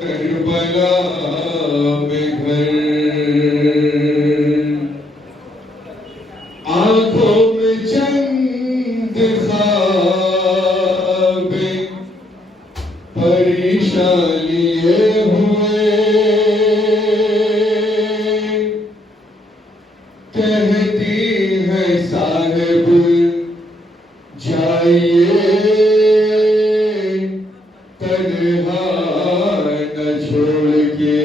Karbala में घर, आंखों में चंद ख्वाब परेशान लिए हुए, कहती है साहिब जाइए तन्हा न छोड़ के।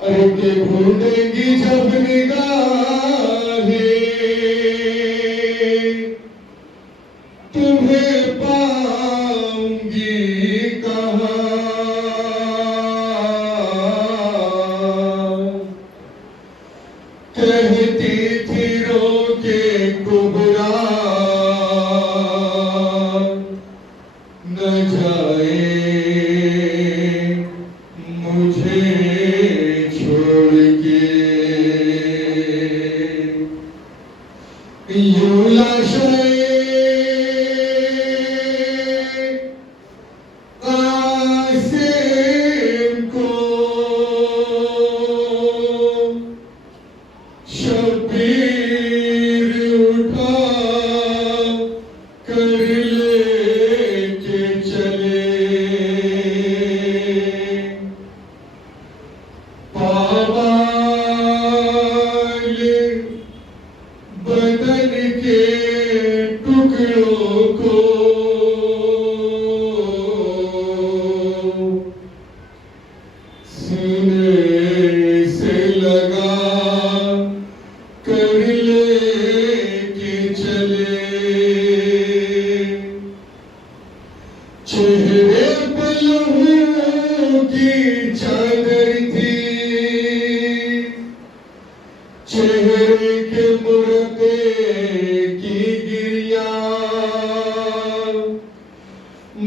अरे के ढूंढेंगी जब निगाहें तुम्हें पाऊंगी कहाँ, कहती थी रो के कुबरा न जाए मुझे छोड़ के। यूं लाशें कासिम को शबीर उठा कर लेके चले, पावाले बदन के टुकड़ों को सीने से लगा कर लेके चले। चेहरे पे लहू की चादर थी, चेहरे के मुर्दे की गिरिया,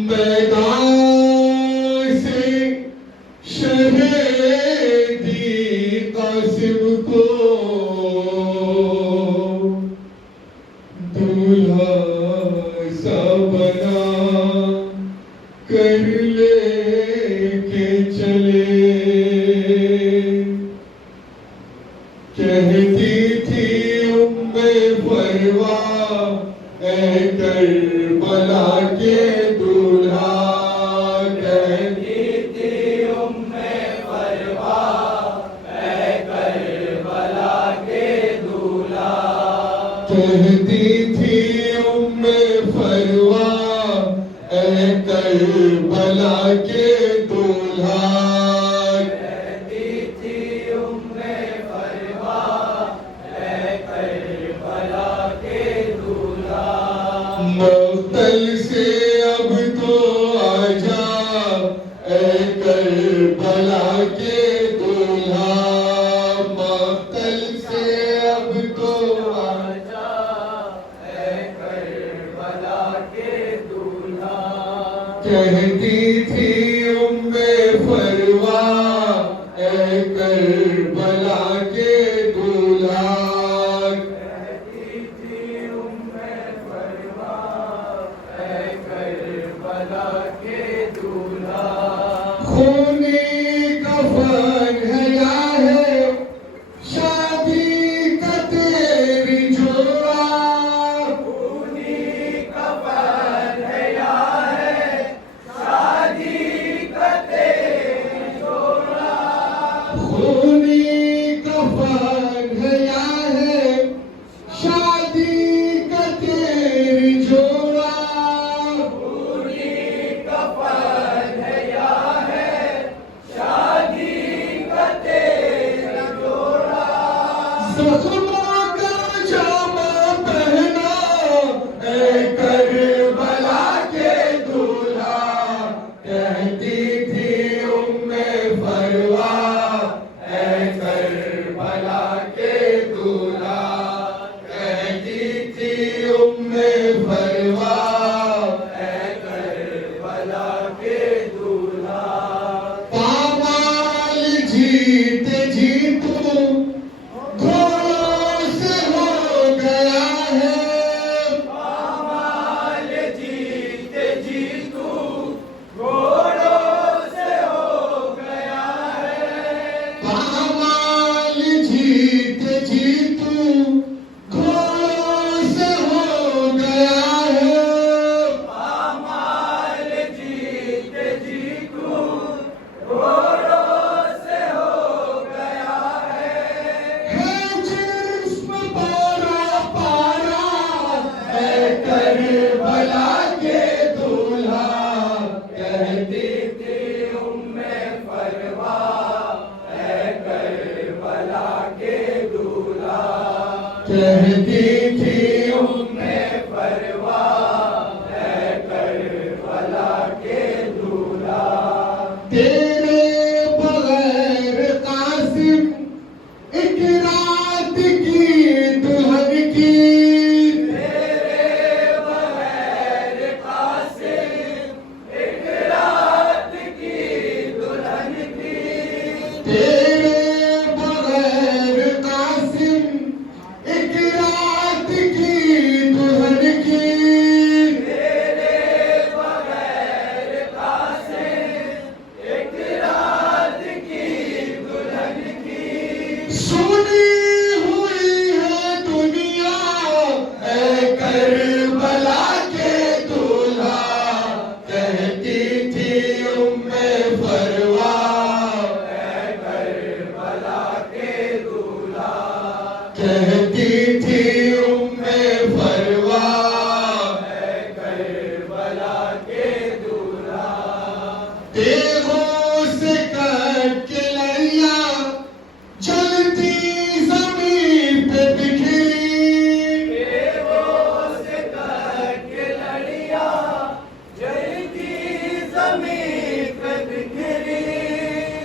मैदान से शहीदी कासिम को दूल्हा सा बना कर लेके चले। कहती थी उम्मे फरवा ऐ करबला के दूल्हा, कहती थी उम्मे फरवा ऐ करबला के दूल्हा, कहती थी उम्मे फरवा ऐ करबला के दूल्हा, कहती थी उम्मे फरवा ऐ करबला के दूल्हा। मक्तल से अब तो आजा ऐ करबला के दूल्हा, मक्तल से अब तो आजा ऐ करबला के दूल्हा, कहती थी उम्मे फरवा ऐ करबला के दूल्हा, कहती थी उम्मे फरवा ऐ करबला के दूल्हा। खूनी कफन है या है शादी का तेरी जोड़ा, खूनी कफन है या है शादी का तेरी जोड़ा, खूनी कफन है या है शादी का तेरी जोड़ा, खूनी कफन है या है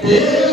देव